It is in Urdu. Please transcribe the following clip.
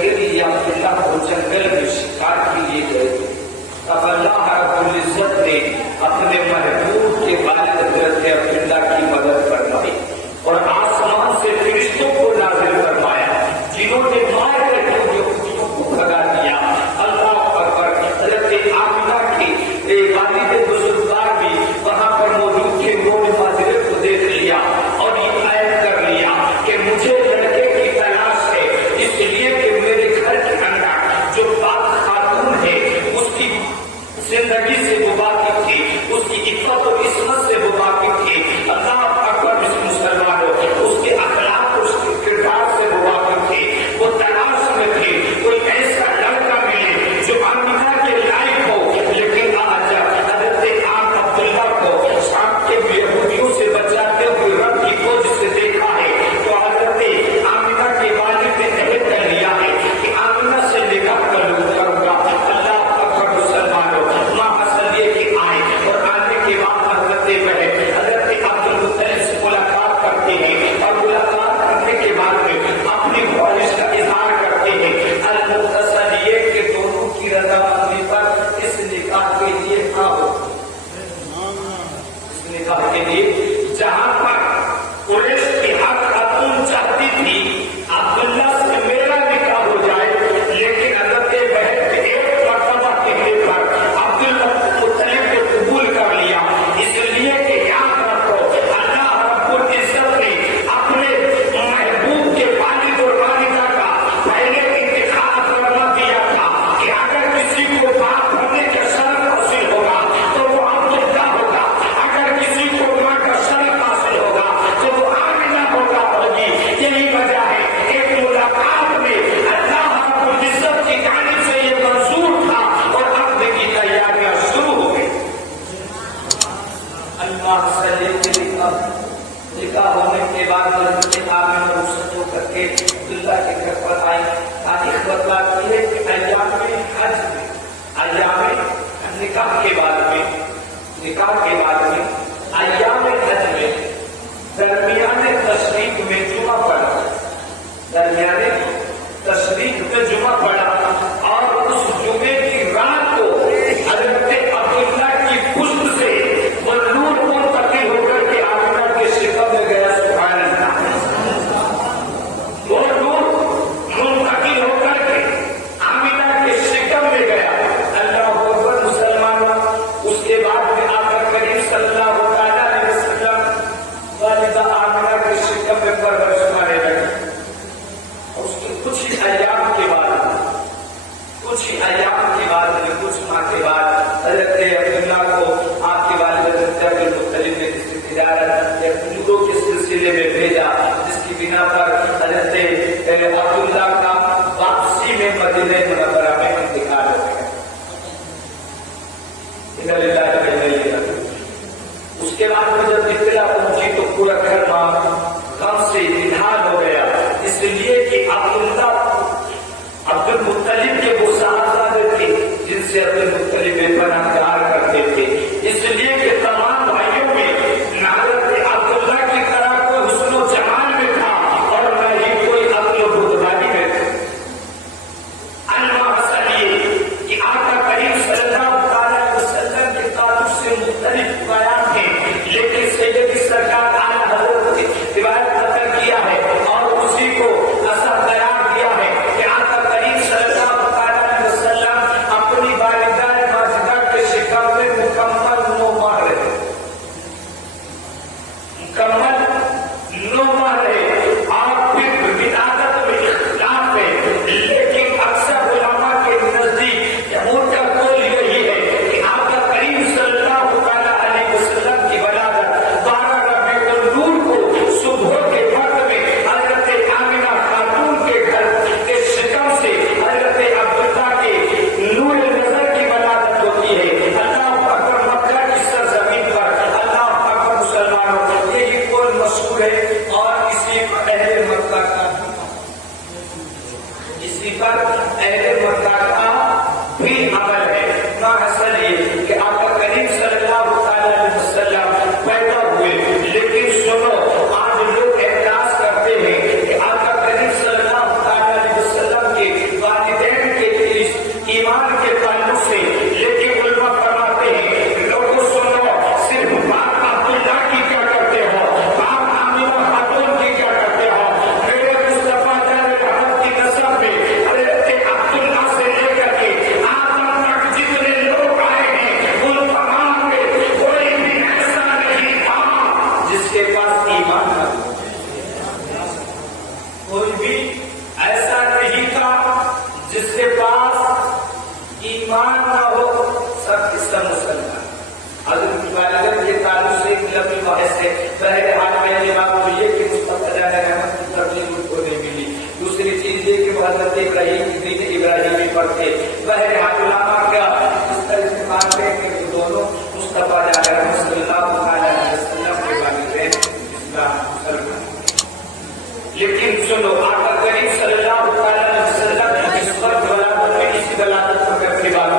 کے لیے عبداللہ کو جنگل میں شکار کے لیے گئے تھے، تب اللہ رب العزت نے اپنے محبوب کے والد حضرت عبداللہ کی مدد فرمائی اور آسمان سے فرشتوں کو نازل فرمایا جنہوں نے مار کر کے کتوں کو بھگا دیا۔ اللہ اکبر۔ حضرت آمنہ کے والد بزرگوار بھی وہاں پر موجود تھے، انہوں نے ماجرے کو دیکھ لیا اور یہ عائد کر لیا کہ مجھے لڑکے کی تلاش ہے، اس لیے کہ میرے گھر کے اندر جو پاک خاتون ہے اس کی زندگی سے وہ واقف تھی، اس کی عفت اور عصمت سے وہ واقف تھی۔ اللہ اکبر۔ اس مسلمانوں اس کے اخلاق اور اس کے کردار سے وہ واقف تھے، وہ تلاش میں تھے کوئی ایسا لڑکا ملے جو آمنہ کے لائق ہو، لیکن آج حضرت عبداللہ کو شام کے یہودیوں سے بچاتے ہوئے رب کی فوج سے دیکھا ہے تو حضرت آمنہ کے والد نے عہد کر لیا ہے کہ آمنہ سے نکاح کروں گا۔ اللہ اکبر۔ مسلمانوں ماں حسن یہ کہ آئے اور آنے کے بعد حضرت عبد المطلب سے ملاقات کرتے ہیں اور ملاقات کرنے کے بعد میں اپنی خواہش کا اظہار کرتے ہیں۔ المختصر یہ کہ دونوں کی رضامندی پر اس نکاح کے لیے آؤ، اس نکاح کے لیے جہاں پر قریش کی ہر خاتون چاہتی تھی عبداللہ سے میرا نکاح ہو جائے، لیکن حضرت بہن کے ایک مرتبہ کہنے پر عبد المطلب نے قبول کر لیا، اس لیے کہ یاد رکھو اللہ رب العزت نے اپنے محبوب کے والد اور والدہ کا پہلے انتخاب فرما دیا تھا کہ اگر کسی کو باپ ہونے کا شرف حاصل ہوگا تو وہ عبداللہ ہوگا، اگر کسی کو ماں کا شرف حاصل ہوگا تو وہ آمنہ ہوگا ہوگی۔ یہی وجہ ہے ایک ملاقات میں اللہ رب العزت کی جانب سے یہ منظور تھا اور عقد کی تیاریاں شروع ہو گئی۔ اللہ سے نکاح ہونے کے بعد حضرت آمنہ رخصت ہو کر کے عبداللہ کے گھر پر آئی۔ تاریخ بتلاتی ہے کہ ایام حج میں، ایام نکاح کے بعد میں ایام حج میں درمیان تشریق میں جمعہ پڑا، درمیان تشریق میں جمعہ پڑا اور اس جمعے کی رات کو حضرت عبداللہ کی پشت سے وہ نور منتقل ہو کر کے آمنہ کے شکم میں گیا۔ سبحان اللہ۔ وہ نور منتقل ہو کر کے آمنہ کے شکم میں گیا۔ اللہ اکبر۔ مسلمانوں اس کے بعد میں آقا کریم صلی اللہ علیہ وسلم والدہ آمنہ کے شکم میں پرورش پانے لگے۔ اس کے کچھ ہی ایام کے بعد کچھ ماہ کے بعد حضرت عبداللہ کو آپ کے والد حضرت عبد المطلب نے کسی تجارت یا کنگوں کے سلسلے میں بھیجا، جس کی بنا پر حضرت عبداللہ کا واپسی میں مدینہ منورہ میں انتقال ہو گیا۔ اس کے بعد میں جب اطلاع پہنچی تو پورا گھر غم سے انحال ہو گیا، اس لیے کہ عبد المطلب کے وہ صاحبزادے تھے جن سے عبد المطلب بے پناہ پیار کرتے تھے، اس لیے کہ تمام بھائیوں میں نہ حضرت عبداللہ کی طرح کوئی حسن و جمال میں تھا اور نہ ہی کوئی عقل و بردباری میں تھا۔ المحصل یہ کہ آقا کریم صلی اللہ علیہ وسلم کے تعلق سے مختلف بیان ہیں، لیکن سید سرکار اعلیٰ حضرت نے روایت نقل کیا ہے اور اسی کو اثر قرار دیا ہے کہ آقا کریم صلی اللہ علیہ وسلم اپنی والدہ ماجدہ کے شکم میں مکمل 9 ماہ رہے، اور پھر ولادت میں اختلاف ہے، لیکن اکثر علماء کے نزدیک موٹا قول یہی ہے کہ آقا کریم صلی اللہ علیہ وسلم کی ولادت 12 ربیع النور کو صبح کے وقت میں حضرت آمنہ خاتون کے گھر کے شکم سے حضرت عبداللہ کے نور نظر کی ولادت ہوتی ہے۔ اللہ اکبر۔ مکہ کی سرزمین پر اللہ اکبر۔ مسلمانوں یہی قول مشہور ہے اور اسی پر اہل مکہ کا بھی عمل ہے۔ حاصل یہ کہ آقا کریم صلی اللہ علیہ وسلم پیدا ہوئے، لیکن سنو آج لوگ اعتراض کرتے ہیں کہ آقا کریم صلی اللہ علیہ وسلم کے مسلمان نہ ہو سب اس کا مسلمان. حضرت کی والدت کے تعلق سے ایک لمبی بحث ہے. بہرحال میں نے بات یہ کہ مصطفیٰ رحمت کی تبلیغ ان کو نہیں ملی. دوسری چیز یہ کہ وہ حضرت ابراہیم کی دین ابراہیمی پر تھے. بہرحال علماء کیا اس طرح سے مانتے ہیں کہ دونوں مصطفیٰ رحمت صلی اللہ علیہ وسلم کے والدین اسلام مسلمان. لیکن سنو آقا کریم صلی اللہ علیہ وسلم اس وقت ولادت میں اسی ولادت پر کی بات